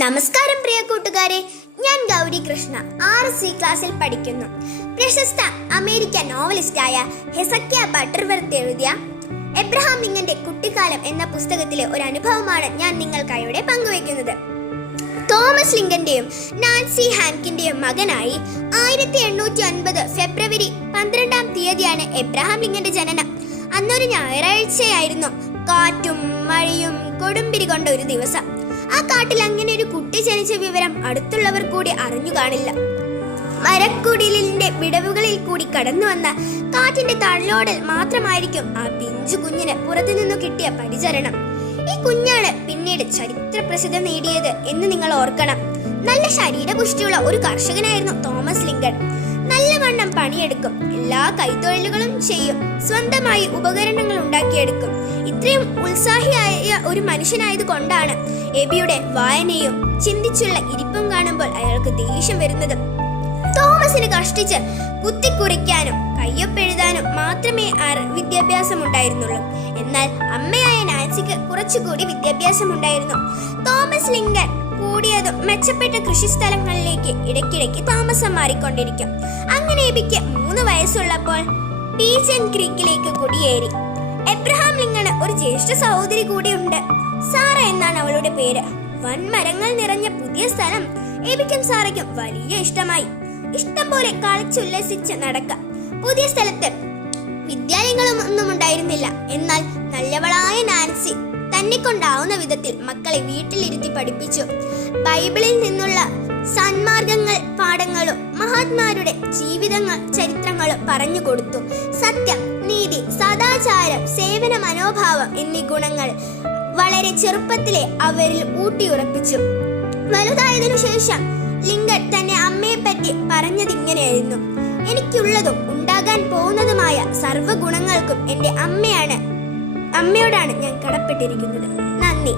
നമസ്കാരം പ്രിയ കൂട്ടുകാരെ, ഞാൻ ഗൗരി കൃഷ്ണ 6C ക്ലാസ്സിൽ പഠിക്കുന്നു. പ്രശസ്ത അമേരിക്കൻ നോവലിസ്റ്റായ ഹെസക്കിയ ബട്ടർവർത്ത് എഴുതിയ എബ്രഹാം ലിങ്കന്റെ കുട്ടിക്കാലം എന്ന പുസ്തകത്തിലെ ഒരു അനുഭവമാണ് ഞാൻ നിങ്ങൾക്കായി ഇവിടെ പങ്കുവയ്ക്കുന്നത്. തോമസ് ലിങ്കന്റെയും നാൻസി ഹാൻകിന്റെയും മകനായി 1850 ഫെബ്രുവരി 12-ാം തീയതിയാണ് എബ്രഹാം ലിങ്കന്റെ ജനനം. അന്നൊരു ഞായറാഴ്ചയായിരുന്നു. കാറ്റും മഴയും കൊടുമ്പിരി കൊണ്ട ഒരു ദിവസം. ആ കാട്ടിൽ അങ്ങനെ ഒരു കുട്ടി ജനിച്ച വിവരം അടുത്തുള്ളവർ കൂടി അറിഞ്ഞു കാണില്ല. മരക്കുടിലിന്റെ വിടവുകളിൽ കൂടി കടന്നു വന്ന കാറ്റിന്റെ തള്ളോടൽ മാത്രമായിരിക്കും ആ പിഞ്ചു കുഞ്ഞിന് പുറത്തുനിന്നു കിട്ടിയ പരിചരണം. ഈ കുഞ്ഞാണ് പിന്നീട് ചരിത്ര പ്രസിദ്ധി നേടിയത് എന്ന് നിങ്ങൾ ഓർക്കണം. നല്ല ശരീരപുഷ്ടിയുള്ള ഒരു കർഷകനായിരുന്നു തോമസ് ലിങ്കൺ. നല്ലവണ്ണം പണിയെടുക്കും, എല്ലാ കൈത്തൊഴിലുകളും ചെയ്യും, സ്വന്തമായി ഉപകരണങ്ങൾ ഉണ്ടാക്കിയെടുക്കും. ഇത്രയും ഉത്സാഹിയായ ഒരു മനുഷ്യനായത് കൊണ്ടാണ് എബിയുടെ വായനയും ചിന്തിച്ചുള്ള ഇരിപ്പും കാണുമ്പോൾ അയാൾക്ക് ദേഷ്യം വരുന്നത്. തോമസിന് കഷ്ടിച്ച് കുത്തിക്കുറിക്കാനും കയ്യൊപ്പെഴുതാനും മാത്രമേ വിദ്യാഭ്യാസം ഉണ്ടായിരുന്നുള്ളൂ. എന്നാൽ അമ്മയായ നാൻസിക്ക് കുറച്ചുകൂടി വിദ്യാഭ്യാസം ഉണ്ടായിരുന്നു. തോമസ് ലിങ്കൺ കൂടിയതും മെച്ചപ്പെട്ട കൃഷിസ്ഥലങ്ങളിലേക്ക് ഇടയ്ക്കിടയ്ക്ക് താമസം മാറിക്കൊണ്ടിരിക്കും. അങ്ങനെ എബിക്ക് 3 വയസ്സുള്ളപ്പോൾ പീച്ചൻ ക്രീക്കിലേക്ക് കുടിയേറി. എബ്രഹാം ലിങ്കണ് ഒരു ജ്യേഷ്ഠ സഹോദരി കൂടിയുണ്ട്. സാറ എന്നാണ് അവളുടെ പേര്. വൻമരങ്ങൾ നിറഞ്ഞ പുതിയ സ്ഥലം എബിക്കും സാറയ്ക്കും വലിയ ഇഷ്ടമായി. ഇഷ്ടം പോലെ കളിച്ചുല്ലസിച്ച് നടക്കാം. പുതിയ സ്ഥലത്ത് വിദ്യാലയങ്ങളൊന്നും ഉണ്ടായിരുന്നില്ല. എന്നാൽ നല്ലവളായ നാൻസി തന്നെ കൊണ്ടാവുന്ന വിധത്തിൽ മക്കളെ വീട്ടിലിരുത്തി പഠിപ്പിച്ചു. ബൈബിളിൽ നിന്നുള്ള സന്മാർഗങ്ങൾ പാഠങ്ങളും മഹാത്മാരുടെ ജീവിതങ്ങൾ ചരിത്രങ്ങളും പറഞ്ഞു കൊടുത്തു. സത്യം, നീതി, സദാചാരം, സേവന മനോഭാവം എന്നീ ഗുണങ്ങൾ വളരെ ചെറുപ്പത്തിലെ അവരിൽ ഊട്ടിയുറപ്പിച്ചു. വലുതായതിനു ശേഷം ലിങ്കൺ തന്നെ അമ്മയെ പറ്റി പറഞ്ഞതിങ്ങനെയായിരുന്നു: എനിക്കുള്ളതും ഉണ്ടാകാൻ പോകുന്നതുമായ സർവ്വഗുണങ്ങൾക്കും എൻ്റെ അമ്മയോടാണ് ഞാൻ കടപ്പെട്ടിരിക്കുന്നത്. നന്ദി.